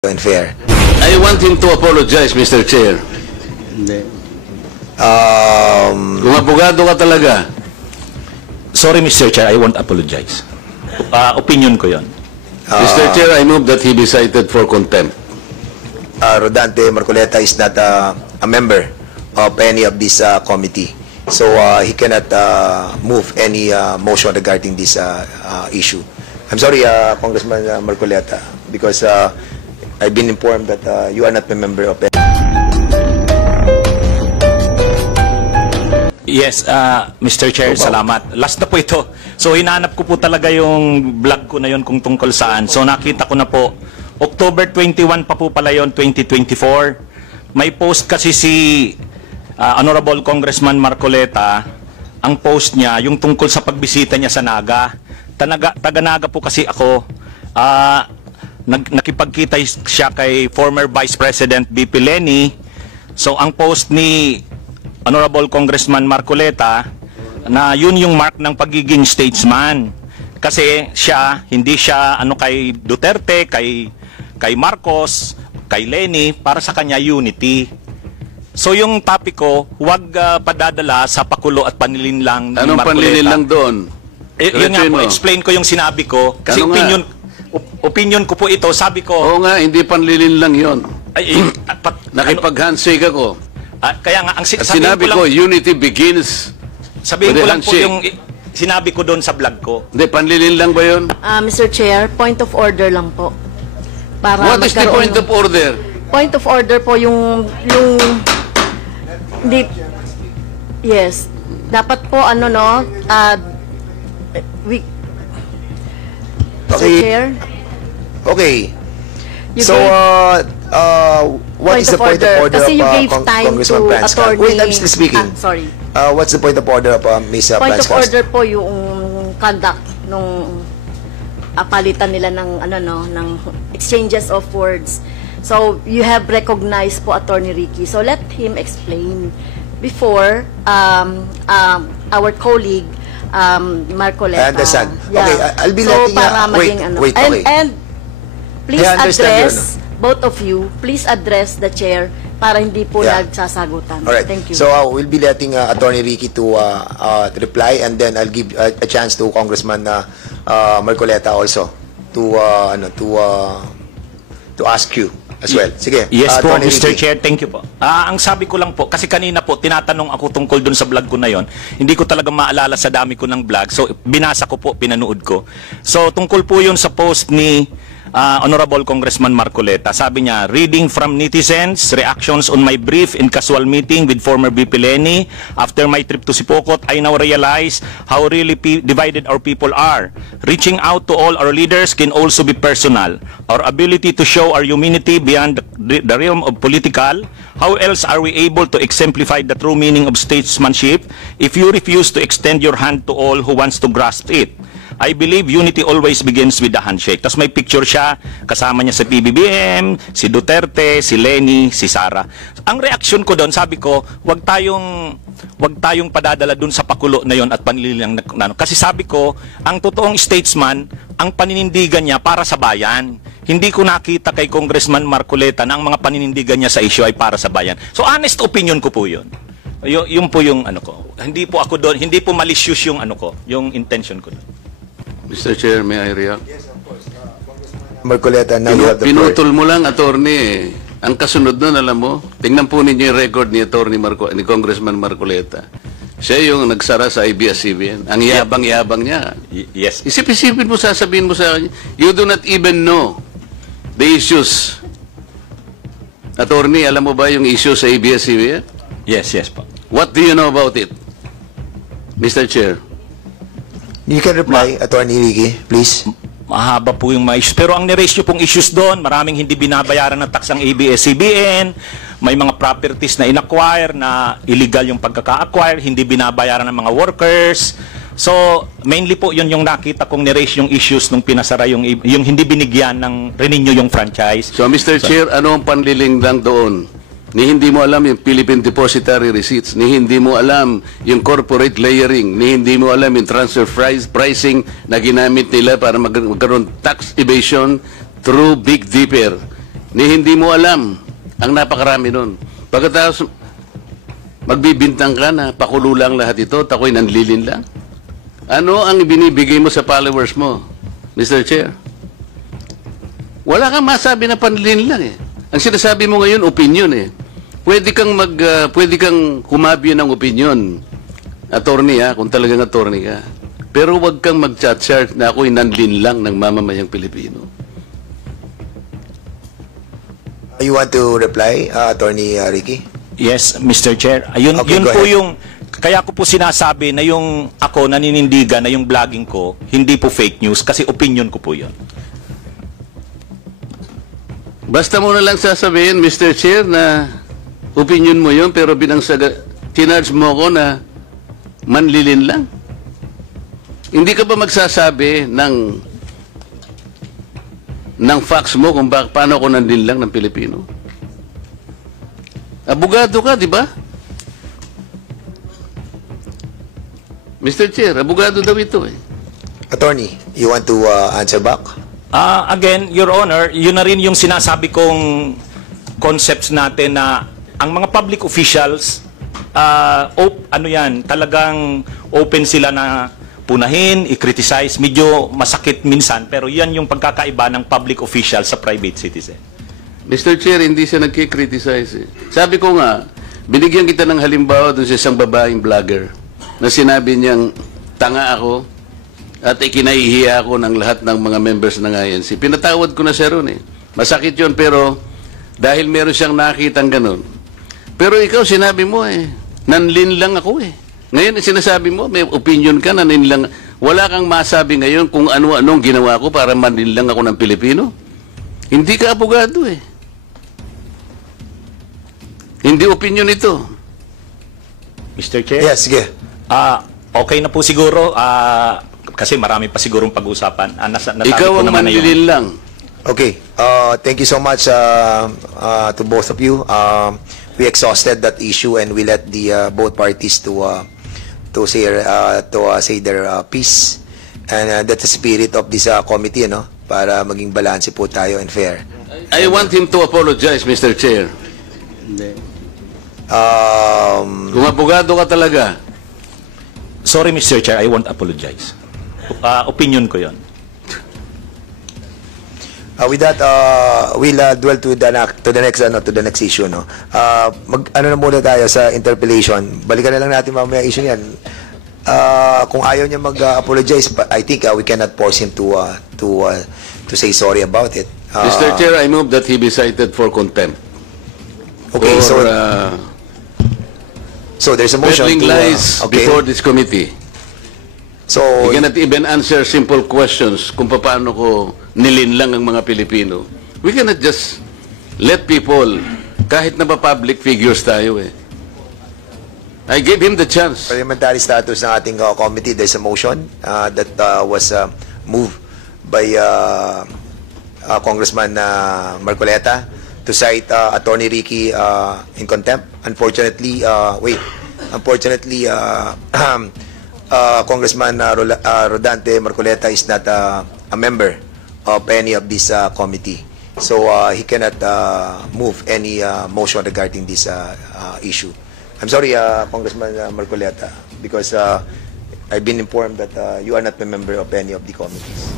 and fair. I want him to apologize, Mr. Chair. Hindi. Kung abogado ka talaga. Sorry, Mr. Chair, I won't apologize. Opinion ko yon. Mr. Chair, I move that he be cited for contempt. Rodante Marcoleta is not a member of any of this committee. So he cannot move any motion regarding this issue. I'm sorry, Congressman Marcoleta, because I've been informed that you are not a member of it. Yes, Mr. Chair, salamat. Last na po ito. So, hinanap ko po talaga yung vlog ko na yon kung tungkol saan. So, nakita ko na po, October 21 pa po pala yon, 2024. May post kasi si Honorable Congressman Marcoleta, ang post niya, yung tungkol sa pagbisita niya sa Naga. Taga-Naga po kasi ako. Nakipagkita siya kay former Vice President BP Leni. So, ang post ni Honorable Congressman Marcoleta na yun yung mark ng pagiging statesman. Kasi siya, hindi siya kay Duterte, kay Marcos, kay Leni, para sa kanya unity. So yung topic ko, huwag padadala sa pakulo at panlilinlang ni Marcoleta. Anong panlilinlang doon? Yun nga po, explain ko yung sinabi ko. Kasi opinion ko po ito, sabi ko... Oo nga, hindi panlilinlang yun. Nakipag-handshake ako. Kaya nga, ang sinabi ko, unity begins. Sabihin ko lang po yung sinabi ko doon sa vlog ko. Hindi, panlilin lang ba yun? Mr. Chair, point of order lang po. Para What is the point of order? Point of order po yung hindi, yes. Dapat po Mr. Chair. Okay. You So, what is the point of order Kasi you of gave time Congressman to Pransky? attorney... Wait, I'm still speaking. Sorry. What's the point of order of Ms. Point of Pransky? order po yung conduct nung palitan nila ng exchanges of words. So, you have recognized po Attorney Ricky. So, let him explain before our colleague Marcoleta. I understand. Yeah. Okay, I'll be so, letting para maging wait, okay. And please I understand address, both of you, please address the chair para hindi po nagsasagutan. All right. Thank you. So we'll be letting Attorney Ricky to reply, and then I'll give a chance to Congressman Marcoleta also to ask you as well. Sige. Yes po, Attorney Mr. Ricky. Chair, thank you po. Ang sabi ko lang po, kasi kanina po, tinatanong ako tungkol dun sa vlog ko na yon. Hindi ko talaga maalala sa dami ko ng vlog. So, binasa ko po, pinanood ko. So, tungkol po yun sa post ni Honorable Congressman Marcoleta. Sabi niya, reading from netizens, reactions on my brief and casual meeting with former VP Leni. After my trip to Sipokot, I now realize how really divided our people are. Reaching out to all our leaders can also be personal. Our ability to show our humanity beyond the realm of political. How else are we able to exemplify the true meaning of statesmanship if you refuse to extend your hand to all who wants to grasp it? I believe unity always begins with the handshake. Tapos may picture siya, kasama niya sa PBBM, si Duterte, si Leni, si Sara. Ang reaksyon ko doon, sabi ko, wag tayong padadala doon sa pakulo na yon at panlilang na. Kasi sabi ko, ang totoong statesman, ang paninindigan niya para sa bayan. Hindi ko nakita kay Congressman Marcoleta na ang mga paninindigan niya sa issue ay para sa bayan. So honest opinion ko po yun. Yun po yung ko. Hindi po ako doon, hindi po malicious yung yung intention ko doon. Mr. Chair, may I react? Yes, of course. Marcoleta, now you have the floor. Pinutol mo lang, attorney. Ang kasunod nun, alam mo, tingnan po ninyo yung record ni ni Congressman Marcoleta. Siya yung nagsara sa ABS-CBN. Ang yabang-yabang niya. Yes. Isip-isipin mo, sasabihin mo sa akin, you do not even know the issues. Attorney, alam mo ba yung issue sa ABS-CBN? Yes po. What do you know about it? Mr. Chair. You can reply, Attorney Ricky, please. Mahaba po yung mga issues. Pero ang niraise nyo pong issues doon, maraming hindi binabayaran ng tax ang ABS-CBN, may mga properties na inacquire na illegal yung pagkaka-acquire, hindi binabayaran ng mga workers. So, mainly po yun yung nakita kong niraise yung issues nung pinasara yung hindi binigyan ng renew yung franchise. So, Mr. Chair, ano ang panlilingdang doon? Ni hindi mo alam yung Philippine Depositary Receipts, ni hindi mo alam yung corporate layering, ni hindi mo alam yung transfer pricing na ginamit nila para magkaroon tax evasion through Big Dipper. ni hindi mo alam ang napakarami nun. Pagkatapos, magbibintang ka na pakulo lang lahat ito, tako'y nanlilin lang. Ano ang binibigay mo sa followers mo, Mr. Chair? Wala kang masabi na panlilin lang eh. Ang sinasabi mo ngayon, opinion eh. Pwede kang kumabyo ng opinion, attorney ha, kung talagang attorney ka. Pero wag kang mag-chat-chat na ako'y nanlin lang ng mamamayang Pilipino. You want to reply, Attorney Ricky? Yes, Mr. Chair. Ayun, Okay, yun go po ahead. yung, kaya ko po sinasabi na yung ako naninindigan na yung vlogging ko, hindi po fake news kasi opinion ko po yun. Basta mo na lang sasabihin, Mr. Chair, na opinion mo yun, pero tinarge mo ko na manlilin lang. Hindi ka ba magsasabi ng facts mo kung paano ako nanlilin lang ng Pilipino? Abogado ka, di ba? Mr. Chair, abogado daw ito eh. Attorney, you want to answer back? Again, Your Honor, yun na rin yung sinasabi kong concepts natin na ang mga public officials, talagang open sila na punahin, i-criticize, medyo masakit minsan, pero yan yung pagkakaiba ng public official sa private citizen. Mr. Chair, hindi siya nagkikriticize eh. Sabi ko nga, binigyan kita ng halimbawa dun sa isang babaeng vlogger na sinabi niyang tanga ako at ikinahihiya ako ng lahat ng mga members ng INC. Pinatawad ko na siya ron eh. Masakit yun, pero dahil meron siyang nakitang ganun. Pero ikaw, sinabi mo eh, nanlin lang ako eh. Ngayon, sinasabi mo, may opinion ka, nanlin lang. Wala kang masabi ngayon kung ano-anong ginawa ko para manlin lang ako ng Pilipino. Hindi ka abogado eh. Hindi opinion ito. Mr. Chair? Yes, sige. Okay na po siguro, kasi marami pa sigurong pag-usapan. Nasabi Ikaw ko ang naman na yun. manlilin lang. Okay. Thank you so much to both of you. We exhausted that issue and we let the both parties to say their piece. And that's the spirit of this committee, no? Para maging balanse po tayo and fair. I want him to apologize, Mr. Chair. Kung abogado ka talaga, Sorry, Mr. Chair, I won't apologize. Opinion ko yon. With that, we'll dwell to the next issue, no. Ano na muna tayo sa interpellation. Balikan na lang natin mamaya issue niyan. Kung ayaw niya mag-apologize, I think we cannot force him to say sorry about it. Mr. Chair, I move that he be cited for contempt. Okay, for, so there's a motion peddling to lies okay. before this committee. So He cannot even answer simple questions kung paano ko nilin lang ang mga Pilipino. We cannot just let people, kahit na ba public figures tayo eh. I gave him the chance. parliamentary status ng ating committee, there's a motion that was moved by Congressman Marcoleta to cite Attorney Ricky in contempt. Unfortunately, Congressman Rodante Marcoleta is not a member of any of this committee. So he cannot move any motion regarding this issue. I'm sorry, Congressman Marcoleta, because I've been informed that you are not a member of any of the committees.